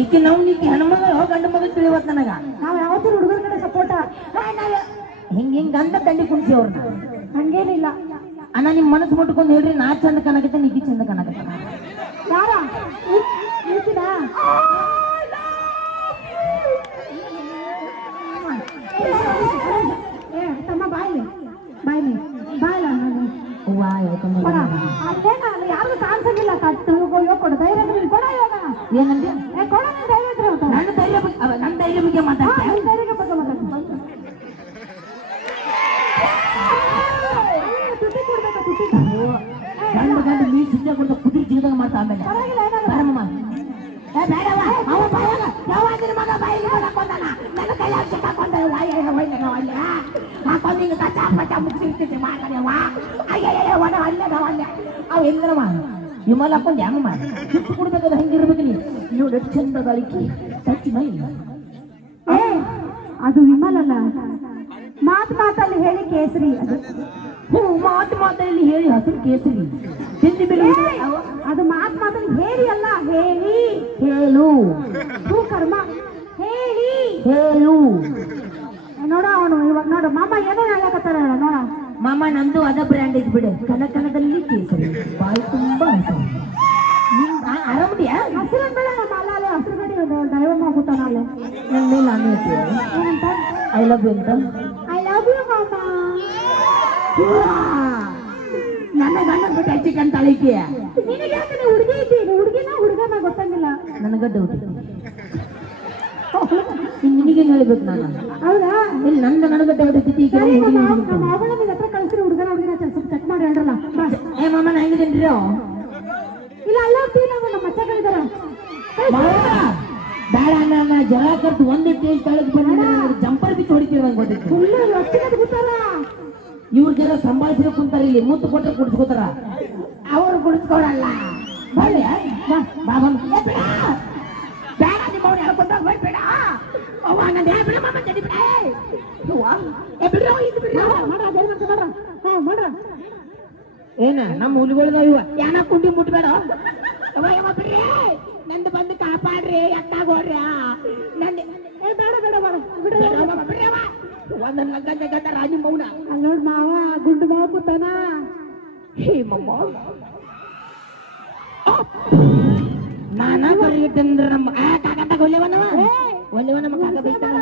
ಈಕೆ ನಾವು ನೀಕೆ ಹೆಣ್ಮಗಳು ಗಂಡು ಮಗ ತಿಳಿವತ್ ನನಗ? ನಾವು ಯಾವತ್ತೂ ಹುಡುಗರ ಕಡೆ ಸಪೋರ್ಟ ಹಿಂಗ ಹಿಂಗ ಗಂಡ ತಂಡಿ ಕುಣಿಸಿ ಅವ್ರನ್ನ ಹಂಗೇನಿಲ್ಲ. ಅಣ್ಣ ನಿಮ್ಮ ಮನಸ್ಸು ಮುಟ್ಕೊಂಡು ಹೇಳ್ರಿ ನಾ ಚಂದ ಕನಕತ್ತೆ ನಿಕ್ಕಿ ಚಂದ ಕನಕತ್ತ ಇವಾಗ ಏನಂದ್ರೆ ಏ ಕೊಡ ನೀನ್ ಧೈರ್ಯ ಇದ್ರೆ ಹೊತ್ತು. ನನ್ನ ಧೈರ್ಯ ಬಗ್ಗೆ ಅವ, ನನ್ನ ಧೈರ್ಯ ಬಗ್ಗೆ ಹಾ, ಮಾತಾಡ್ತಾರೆ ನಿನ್ ಧೈರ್ಯಕ್ಕೆ ಬಗ್ಗೆ ಮಾತಾಡು. ಏ, ತುಟಿ ಕೊಡ್ಬೇಕಾ ತುಟಿ ಗಂಡು ಗಂಡು ಮೀ ಸುದ್ದಿ ಕೊಡ್ತಾ ಕುದುರೆ ಜಿಗದಾಗ ಮಾಡ್ತಾ ಆಮೇಲೆ ಪರವಾಗಿಲ್ಲ ಏನಾಗಲ್ಲ ಬರಮ್ಮ ಏ ಬೇಡವ ಅವ ಬಾಯಾಗ ಯಾವಾಗಿನ ಮಗ ಬಾಯಿಗೆ ಹಾಕೊಂಡಾನ ನನ್ನ ಕೈಯಾಗ ಸಿಕ್ಕಾಕೊಂಡ ವಾಯ ಒಯ್ದ ಒಳ್ಳೆ ಹಾಕೊಂಡು ಹಿಂಗ ಕಚ್ಚ ಪಚ್ಚ ಮುಗಿಸಿರ್ತಿದ್ದೆ ಮಾಡ್ಕಡೆವ ಅಯ್ಯಯ್ಯ ಒಣ ಅಲ್ಲೇ ನಾವು ಅಲ್ಲೇ ಅವ ಹೆಂಗನವ ವಿಮಲ್ ಹಾಕೊಂಡು ಹೆಂಗ್ ಮಾಡಿ ಕಿತ್ತು ಕೊಡ್ಬೇಕಾದ್ರೆ ಹಂಗಿರ್ಬೇಕು ನೀ ನೋಡಿ ಎಷ್ಟು ಚಂದ ಗಳಿಕೆ ಟಚ್ ಮೈ. ಏ ಅದು ವಿಮಲ್ ಅಲ್ಲ ಮಾತ್ ಮಾತಲ್ಲಿ ಹೇಳಿ ಕೇಸರಿ ಅದು. ಹ್ಞೂ ಮಾತು ಮಾತಲ್ಲಿ ಹೇಳಿ ಹಸಿರು ಕೇಸರಿ. ತಿಂದು ಬಿಡಿ ಅದು ಮಾತ್ ಮಾತಲ್ಲಿ ಹೇಳಿ ಅಲ್ಲ ಹೇಳಿ ಹೇಳು. ಹೂ ಕರ್ಮ. ಹೇಳಿ. ಹೇಳು. ನೋಡ ಅವನು ಇವಾಗ ನೋಡು. ಮಾಮ ಏನೋ ಹೇಳಕತ್ತಾರ ಹೇಳು, ನೋಡ. ಮಾಮ ನಂದು ಅದ ಬ್ರ್ಯಾಂಡ್ ಇದ್ ಬಿಡು. ಕನಕನದಲ್ಲಿ ತುಂಬಾ ಆರಾಮದಿಯಾ? ಹಸಿರು ಬೇಡ ಅಲ್ಲ ಹಸಿರು ಗಡಿ ದೈವ ಹೋಗುತ್ತಾನ ಅಲ್ಲಿ ನನ್ನ ಮೇಲೆ ನಾನು ಹೇಳ್ತೀನಿ ಏನಂತ? ಐ ಲವ್ ಯು ಅಂತ? ಐ ಲವ್ ಯು ಮಾಮ. ನನ್ನ ಗಂಡ ಬಿಟ್ಟು ಹಚ್ಚಿಕಂತ ಅಳಿಕೆ ನಿನಗೆ ಯಾಕೆ ನೀ ಹುಡುಗಿ ಇದ್ದೀನಿ ಹುಡುಗಿನ ಹುಡುಗನ ಗೊತ್ತಂಗಿಲ್ಲ. ನನಗ ಡೌಟ್ ನಿನಗೆ ಹೇಳ್ಬೇಕು ನಾನು? ಹೌದಾ? ಇಲ್ಲಿ ನನ್ನ ನನಗ ಡೌಟ್ ಐತಿ ಈಗ ಸರಿ ಹುಡುಗಿ ಮಾಮ, ಹುಡುಗಿ ನಮ್ಮ ಅವಳ ನಿನ್ನ ಹತ್ರ ಕಳ್ಸಿರಿ ಹುಡುಗನ ಹುಡುಗಿನ ಸ್ವಲ್ಪ ಚೆಕ್ ಮಾಡಿ ಹೇಳ್ರಲ್ಲ ಬಾ. ಏ ಮಾಮ ಇಲ್ಲ ಅಲ್ಲ ನಾವು ನಮ್ಮ ಮಚ್ಚಗಳಿದಾರ ಬೇಡ ನನ್ನ ಜರ ಕರ್ತು ಒಂದು ಟೇಲ್ ಕಳೆದು ಬಂದ್ರೆ ಜಂಪರ್ ಬಿಚ್ಚಿ ಹೊಡಿತೀವಿ ನಂಗೆ ಗೊತ್ತಿತ್ತು. ಫುಲ್ಲು ಹೊತ್ತಿಗೆ ಬಿಟ್ಟಾರ. ಇವ್ರ ಜನ ಸಂಭಾಳಿಸಿರೋ ಕುಂತಾರ ಇಲ್ಲಿ ಮುತ್ತು ಕೊಟ್ಟರೆ ಕುಡಿಸ್ಕೋತಾರ. ಅವ್ರು ಕುಡಿಸ್ಕೊಳಲ್ಲ. ಬರ್ಲಿ ಬಾ ಬಾ ಬಂದ್ ಏ ಬಿಡ. ನಿಮ್ಮ ಅವ್ರು ಹೇಳ್ಕೊಂತ ಹೋಗ್ ಬೇಡ. ಅವ್ವ ನನ್ನ ಏ ಬಿಡ ಮಾಮ ಜಡಿ ಬಿಡ. ಏ ಬಿಡ್ರೋ ಇದು ಬಿಡ್ರೋ ಹಾ ಮಾಡ್ರ ಏನ? ನಮ್ಮ ಹುಲಿಗಳದಾವ ಇವ? ಯಾನ ಕುಂಡಿ ಮುಟ್ಬೇಡ. ಬಿಡ್ರಿ. ನಂದು ಬಂದು ಕಾಪಾಡ್ರಿ ಎತ್ತಾಗೋಡ್ರಿ. ನಂದು ಏ ಬೇಡ ಬೇಡ ಬೇಡ. ಬಿಡ್ರಿ. ಒಂದ್ ಗಂಡ ಗಂಡ ರಾಜಿ ಮೌನ. ನೋಡ್ ಮಾವ ಗುಂಡು ಮಾವ ಕೂತಾನ. ಹೇ ಮಮ್ಮ. ನಾನ ಬರೀತಂದ್ರ ನಮ್ಮ ಕಾಕಂತ ಒಲ್ಲೆವನವ ಒಲ್ಲೆವ ನಮ್ಮ ಕಾಕ ಬೈತಾನ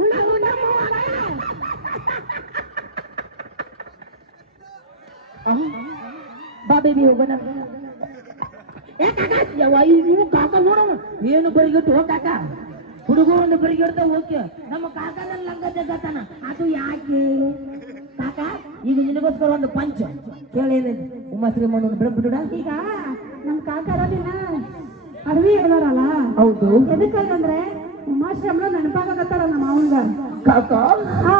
ಹುಳಿ ಬೇಬಿ ಹೋಗೋಣ. ಏ ಕಾಕ ಯವ್ವ ಈ ನೀವು ಕಾಕ ನೋಡವ ಏನು ಬರಿಗಿಟ್ಟು? ಹೋ ಕಾಕ ಹುಡುಗರನ್ನು ಬರಿಗಿಡ್ತ ಓಕೆ ನಮ್ಮ ಕಾಕನ ಲಂಗ ಜಗತ್ತಾನ ಅದು ಯಾಕೆ? ಕಾಕ ಈಗ ನಿನಗೋಸ್ಕರ ಒಂದು ಪಂಚ. ಕೇಳೇನೇನು ಉಮಾಶ್ರೀ ಮಣ್ಣು ಬಿಡ ಬಿಡುಡ ಈಗ ನಮ್ ಕಾಕಾರ ದಿನ ಅಡವಿ ಹೇಳೋರಲ್ಲ? ಹೌದು. ಎದಕ್ಕಂದ್ರೆ ಉಮಾಶ್ರಮನ ನೆನಪಾಗತ್ತಾರ ನಮ್ಮ ಅವನ್ಗ ಕಾಕ? ಹಾ.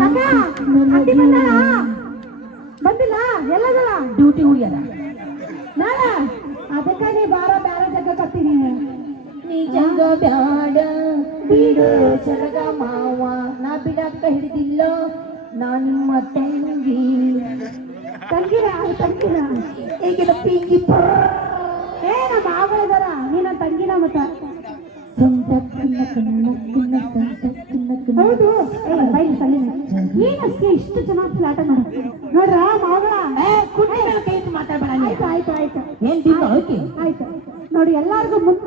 ಕಾಕ ಅತ್ತಿ ಬಂದಾಳ? ಬಂದಿಲ್ಲ? ಎಲ್ಲದಲ್ಲ? ಡ್ಯೂಟಿ ಹೋಗ್ಯಾರ ನಾಳ? ಅದಕ್ಕ ನೀ ಬಾರ ಬ್ಯಾರ ಜಗ ಕತ್ತೀನಿ ನಿಜಂಗ ಬ್ಯಾಡ ಬಿಡು ಸರಗ ಮಾವ. ನಾ ಬಿಡಾಕ ಹಿಡಿದಿಲ್ಲ ನಮ್ಮ ತಂಗಿ. ತಂಗಿರ ತಂಗಿರ ಈಗಿನ ಪಿಂಕಿ ಏ ನಮ್ಮ ಮಾವ ಇದಾರ. ನೀ ನನ್ನ ತಂಗಿನ ಮತ ಸಂತಕ್ಕಿನ ಕನ್ನ ಹೌದು. ಏ ಬೈಲಿ ಸಲಿನ ಏನಷ್ಟೇ ಇಷ್ಟು ಚೆನ್ನಾಗಿ ಆಟ ಮಾಡ ನೋಡ್ರ ಮಾವಳ ಏ ಕುಟ್ಟಿ ಮೇಲೆ ಕೈ ಇಟ್ಟು ಮಾತಾಡ್ಬೇಡ ನೀ. ಆಯ್ತು ಆಯ್ತು ಆಯ್ತು ಏನ್ ತಿಂದ ಹೋಗಿ ಆಯ್ತು ನೋಡಿ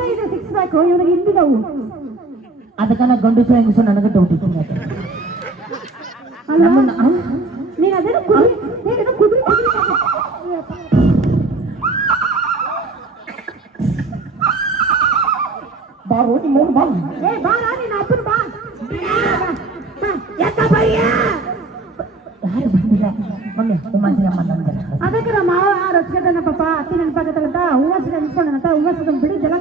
ಎಲ್ಲಾರ್ಗು ಮುಂದೆ ಇದೆ ಸಿಕ್ಸ್ ಬ್ಯಾಕ್ ಇವನಿಗೆ ಹಿಂದಿದವು ಅದಕ್ಕೆಲ್ಲ ಗಂಡಸು ಹೆಂಗಸು ನನಗೆ ಡೌಟ್ ಇತ್ತು? ನೀನ್ ಅದೇನೋ ಕುದುರೆ ನೀನೇನೋ ಕುದುರೆ ಕುದುರೆ ಬಾ ಬಾ. ಏ ಬಾ ನಿನ್ನ ಅಪ್ಪನ ಬಾ. ಯಾಕ ಬಯ್ಯ ಯಾರು ಬಂದಿಲ್ಲ? ಮೊನ್ನೆ ಉಮಾಶ್ರೀ ಅಮ್ಮ ಬಂದಿಲ್ಲ ಅದಕ್ಕೆ ನಮ್ಮ ಮಾವ ರಚ್ಕದನ ಪಾಪ ಅತ್ತಿ ನೆನಪಾಗತ್ತಂತ ಹೂವಸ್ ನೆನ್ಸ್ಕೊಂಡಂತ ಹೂವಸ್ ಬಿಡಿ ಜಲಕ್ಕೆ ಮತ್ತ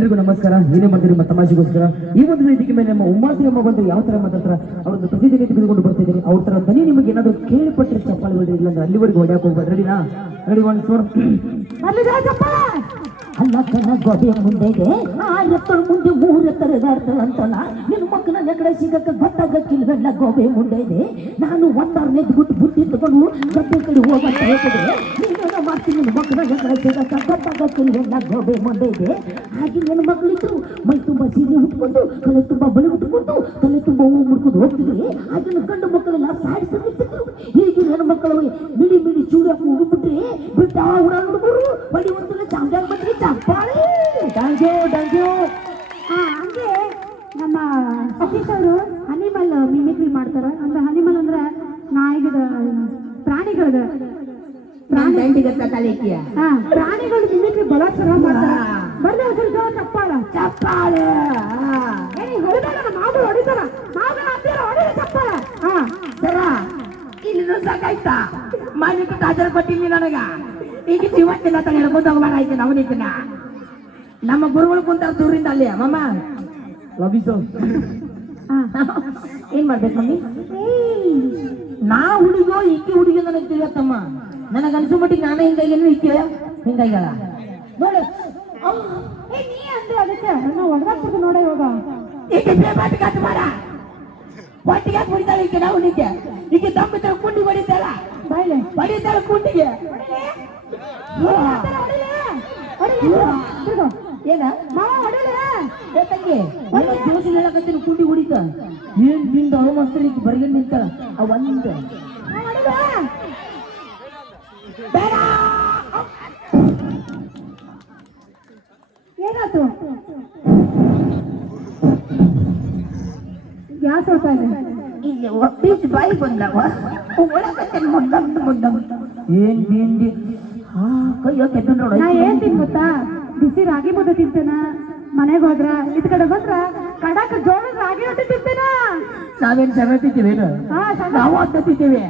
ಎಲ್ರಿಗೂ ನಮಸ್ಕಾರ. ನೀನೇ ಮಾಡ್ತೀರಿ ನಮ್ಮ ತಮಾಷೆಗೋಸ್ಕರ. ಈ ಒಂದು ವೇದಿಕೆ ಮೇಲೆ ನಮ್ಮ ಉಮ್ಮಾಸಿ ಅಮ್ಮ ಬಂದು ಯಾವ ತರ ಮಾತಾಡ್ತಾರ ಅವ್ರದ್ದು ಪ್ರತಿದಿನ ತೆಗೆದುಕೊಂಡು ಬರ್ತಿದ್ದೀನಿ. ಅವ್ರ ತರ ದನಿ ನಿಮಗೆ ಏನಾದರೂ ಕೇಳಿಪಟ್ಟರೆ ಚಪ್ಪಾಳೆ ಬಿಡಿ ಇಲ್ಲ ಅಂದ್ರೆ ಅಲ್ಲಿವರೆಗೂ ಹೊಡ್ಯಾಕ್ ಹೋಗ್ಬೇಡಿ. ರೆಡಿನಾ ರೆಡಿ ಒನ್ ಫೋರ್ ಅಲ್ಲಿ ಕಣ ಗೋಡೆ ಮುಂದೆಗೆ ಆ ಎತ್ತರ ಮುಂದೆ ಮೂರು ಎತ್ತರ ಅಂತಲ್ಲ. ನಿನ್ನ ಮಕ್ಕಳ ನೆಗಡೆ ಸಿಗಕ್ಕೆ ಗೊತ್ತಾಗಕ್ಕಿಲ್ವೆಲ್ಲ ಗೋಬೆ ಮುಂದೆ ಇದೆ ನಾನು ಒಂದಾರು ನೆದ್ಬಿಟ್ಟು ಬುದ್ಧಿ ತಗೊಂಡು ಗದ್ದೆ ಕಡೆ ಹೋಗಂತ ಹೇಳ್ತಿದ್ರೆ ಸಖತ್ತಾಗ ಗೋಬೆ ಮುಂದೆ ಇದೆ ಹಾಗೆ ನನ್ನ ಮಕ್ಕಳಿದ್ರು ಮೈ ತುಂಬ ಸೀರೆ ಉಟ್ಕೊಂಡು ತಲೆ ತುಂಬ ಬಳಿ ಉಟ್ಕೊಂಡು ತಲೆ ತುಂಬ ಹೂವು ಮುಡ್ಕೊಂಡು ಹೋಗ್ತಿದ್ರೆ ಅದನ್ನು ಗಂಡು ಮಕ್ಕಳೆಲ್ಲ ಸಾಡಿ ಸಲ್ಲಿಸ್ತಿದ್ರು ಹೀಗೆ ನನ್ನ ಮಕ್ಕಳು ಮಿಡಿ ಮಿಡಿ ಚೂಡಿ ಹಾಕಿ ಹೋಗ್ಬಿಟ್ರಿ ಬಿಟ್ಟ ಹುಡ ಹುಡುಗರು ಬಡಿ ಒಂದು ಚಾಂಜಾಗ ಬಂದ್ರೆ ಚಪ್ಪಾಳೆ ಥ್ಯಾಂಕ್ ಯು ಥ್ಯಾಂಕ್ ಯು ಹಾ ಹಂಗೆ ನಮ್ಮ ಸತೀಶ್ ಅವರು ಅನಿಮಲ್ ಮಿಮಿಕ್ರಿ ಮಾಡ್ತಾರ. ಅಂದ್ರೆ ಅನಿಮಲ್ ಅಂದ್ರೆ ನಾಯಿಗದ ಪ್ರಾಣಿಗಳದ. ಪ್ರಾಣಿಗಳು ಬಹಳ ಚೆನ್ನಾಗಿ ಮಾಡ್ತಾರ ಬರ್ಲಿ ಜೋರ್ ಚಪ್ಪಾಳ ಚಪ್ಪಾಳೆ ಹೊಡಿತಾರ ಮಾವು ಹೊಡಿತಾರ ಮಾವು ಅಂತೀರ ಹೊಡಿದ ಚಪ್ಪಾಳ ಹಾ ಸರ ಇಲ್ಲಿ ಸಾಕಾಯ್ತಾ ಮನೆ ಹಾಜರ ಕೊಟ್ಟಿಲ್ಲ ನನಗ ಈಗ ಜೀವಂತಿನ ತಲೆ ಹೇಳ್ಕೊಂಡು ಹೋಗ್ಬಾರಾಯ್ತು ನವನೀತಿನ ನಮ್ಮ ಗುರುಗಳು ಕುಂತಾರ ದೂರಿಂದ ಅಲ್ಲಿ ಮಮ್ಮ ಲಭಿಸು ಏನ್ ಮಾಡ್ಬೇಕು ಮಮ್ಮಿ ನಾ ಹುಡುಗೋ ಇಕ್ಕಿ ಹುಡುಗಿ ನನಗೆ ತಿಳಿಯತ್ತಮ್ಮ. ನನಗ ಅನ್ಸೋ ಮಟ್ಟಿಗೆ ನಾನೇ ಹಿಂಗಾಗೇನು ಈಕೆ? ಹಿಂಗಾಗ್ಯಾಳ ನೋಡು. ಏ ನೀ ಅಂದ್ರೆ ಅದಕ್ಕೆ ನಾವು ಒಳಗಾಗ್ತದೆ ನೋಡ ಇವಾಗ. ಈಕೆ ಬೇಬಾಟಿ ಕಟ್ ಮಾಡ. ಒಟ್ಟಿಗೆ ಕುಡಿತಾಳೆ ಈಕೆ ನಾವು ನಿಕ್ಕೆ ಈಕೆ ದಮ್ಮಿದ್ರೆ ಕುಂಡಿ ಹೊಡಿತಾಳ ಬಾಯ್ಲೆ. ಹೊಡಿತಾಳ ಕುಂಡಿಗೆ. ಏನ? ಮಾವ ಹೊಡಿಲೆ ಏ ತಂಗಿ ಒಂದು ಜೋಸಿ ಹೇಳಕತ್ತೀನಿ ಕುಂಡಿ ಹೊಡಿತ ಏನ್ನಿಂದ ಅಳು ಮಸ್ತ್ರಿ ಈಕಿ ಬರ್ಗೆ ನಿಂತಾಳ? ಆ ಒಂದ್. ಬೇಡ. ಏನಾಯ್ತು ಗ್ಯಾಸ್ ಹೋಗ್ತಾ ಇದೆ ಇಲ್ಲಿ ಬಾಯಿ ಬಂದವ ಒಳಗತ್ತೆ ಏನ್ ಕೈಯೋ ನೋಡ. ನಾ ಗೊತ್ತಾ? ಬಿಸಿ ರಾಗಿ ಮುದ್ದೆ ತಿಂತೇನ. ಮನೆಗೆ ಹೋದ್ರ ಇದ್ ಕಡೆ ಬಂದ್ರ ಕಡಾಕ ಜೋಳ ರಾಗಿ ರೊಟ್ಟಿ ತಿಂತೇನ. ನಾವೇನ್ ಸಮ ತಿಂತೀವಿ ಹಾ ಸಣ್ಣ ನಾವು ಅಂತ ತಿಂತೀವಿ.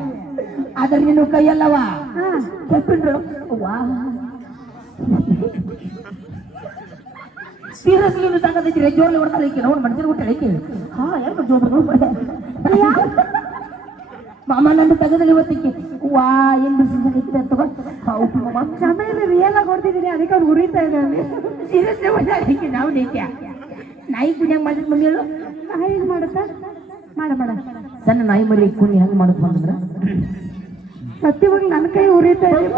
ಆದ್ರೆ ನೀನು ಕೈಯಲ್ಲವ? ಹಾ. ಕೆಟ್ಟು ವಾ. ಸೀರಿಯಸ್ಲಿ ನೀವು ಸಾಕತ್ತಿದ್ರೆ ಜೋರ್ಲಿ ಹೊಡ್ತಾರೆ ಐಕೆ ನೋಡಿ ಮನುಷ್ಯರು ಊಟ ಐಕೆ ಹಾ ಯಾಕೆ ಜೋರ್ ಮಾಮ ನನ್ನ ತೆಗೆದಲ್ಲಿ ಇವತ್ತಿಕ್ಕೆ ವಾ ಏನ್ ಹೌದು ಮಾಮ. ಚಮೇಲಿ ರಿಯಲ್ ಆಗಿ ಹೊಡ್ತಿದ್ದೀನಿ ಅದಕ್ಕೆ ಅವ್ನು ಉರಿತಾ ಇದ್ದಾವೆ ಸೀರಿಯಸ್ಲಿ ಹೊಡ್ತಾರೆ ನಾವು ನೀಕೆ ನಾಯಿ ಕುಣಿಯಂಗ್ ಮಾಡಿದ್ ಮಮ್ಮಿ ಹೇಳು. ನಾಯಿ ಮಾಡುತ್ತಾ? ಮಾಡ ಮಾಡ. ಸಣ್ಣ ನಾಯಿ ಮರಿ ಕುಣಿ ಹೆಂಗ್ ಮಾಡಕ್ ಬಂದ್ರ? ಸತ್ಯವಾಗಿ ನನ್ನ ಕೈ ಉರಿತಾ ಇದೆ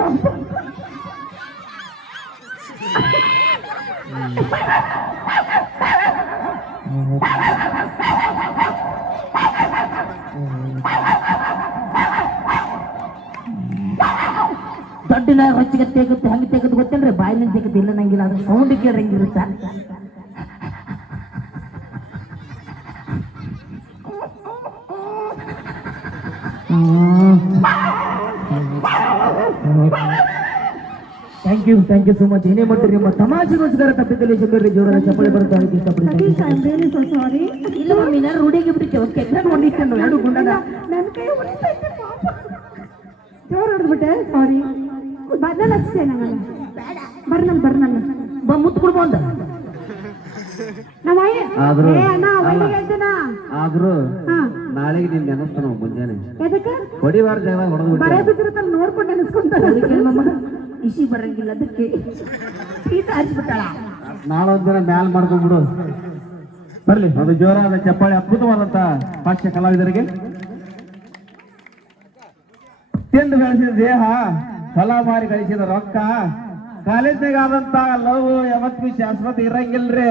ದೊಡ್ಡ ನಾಯಿ ಹೊಚ್ಚಿಗೆ ತೆಗುತ್ತೆ ಹೆಂಗ್ ತೆಗೆದು ಗೊತ್ತೇನ್ರಿ ಬಾಯಿನ ತೆಗೆದು ಇಲ್ಲ ನಂಗಿಲ್ಲ ಅದ್ರ sound ಕೇಳಂಗಿರುತ್ತ thank you thank you so much ಏನೇ ಮಾಡ್ತೀರಿ ನಿಮ್ಮ ತಮಾಷೆಗೋಸ್ಕರ ತಪ್ಪಿದಲ್ಲಿ ಚಂದ್ರಿ ಜೋರಾದ ಚಪ್ಪಳಿ ಬರುತ್ತಾ ಇದೆ Satish I very so sorry ಇಲ್ಲ ಮಮ್ಮಿ ನಾನು ರೂಢಿಗೆ ಬಿಟ್ಟಿದ್ದೆ ಕೆಟ್ಟ ನೋಡಿಕೊಂಡು ಎರಡು ಗುಂಡಗ ನನ್ನ ಕೈ ಉರಿತಾ ಪಾಪ. ಜೋರ್ ಹೊಡೆದ್ಬಿಟ್ಟೆ? ಸಾರಿ ಬರ್ನಲ್ಲ ಅಷ್ಟೇ ಬರ್ನಲ್ಲ ಬರ್ನಲ್ಲ. ಬ ಮುತ್ತು ಕೊಡ್ಬೋಂದ ಆದ್ರೂ- ನಾಳೆಗೆ ನೀನ್ ನೆನಸ್ತಾನ ಮುಂಜಾನೆ. ಜಾಗ ಹೊಡೆದು ನೋಡ್ಕೊಂಡು ಮಮ್ಮ ಇಸಿ ಬರಂಗಿಲ್ಲ, ಅದಕ್ಕೆ ಈತ ಹಚ್ಬಿಟ್ಟಾಳ. ನಾಳೊಂದ್ ದಿನ ಮ್ಯಾಲ್ ಮಾಡ್ಕೊಂಡ್ಬಿಡು. ಬರ್ಲಿ. ಅದು ಜೋರಾದ ಚಪ್ಪಾಳೆ ಅದ್ಭುತವಾದಂತ ಪಾಶ್ಯ ಕಲಾವಿದರಿಗೆ. ತಿಂದು ಬೆಳೆಸಿದ ದೇಹ ಕಲಾಮಾರಿ ಮಾರಿ ಗಳಿಸಿದ ರೊಕ್ಕ, ಕಾಲೇಜ್ನಾಗ ಆದಂತ ಲವ್ ಯಾವತ್ತಿಗೂ ಶಾಶ್ವತ ಇರಂಗಿಲ್ರಿ.